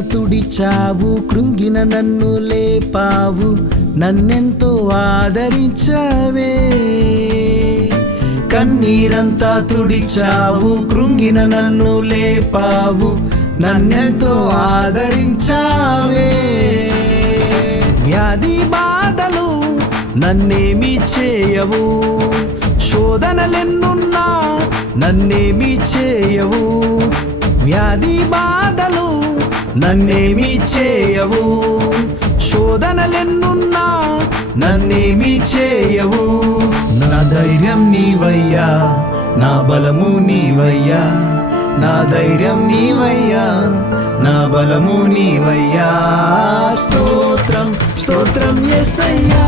తుడిచావు, కృంగిన నన్ను లేపావు, నన్నెంతో ఆదరించావే. కన్నీరంతా తుడిచావు, కృంగిన నన్ను లేపావు, నన్నెంతో ఆదరించావే. వ్యాధి బాధలు నన్నేమీ చేయవు, శోధనలెన్నున్నా నన్నేమీ చేయవు. వ్యాధి బాధలు నన్నేమీ చేయవు, శోధనలెన్నున్నా నన్నేమీ చేయవు. నా ధైర్యం నీవయ్యా, నా బలము నీవయ్యా, నా ధైర్యం నీవయ్యా, నా బలము నీవయ్యా. స్తోత్రం స్తోత్రం యేసయ్యా.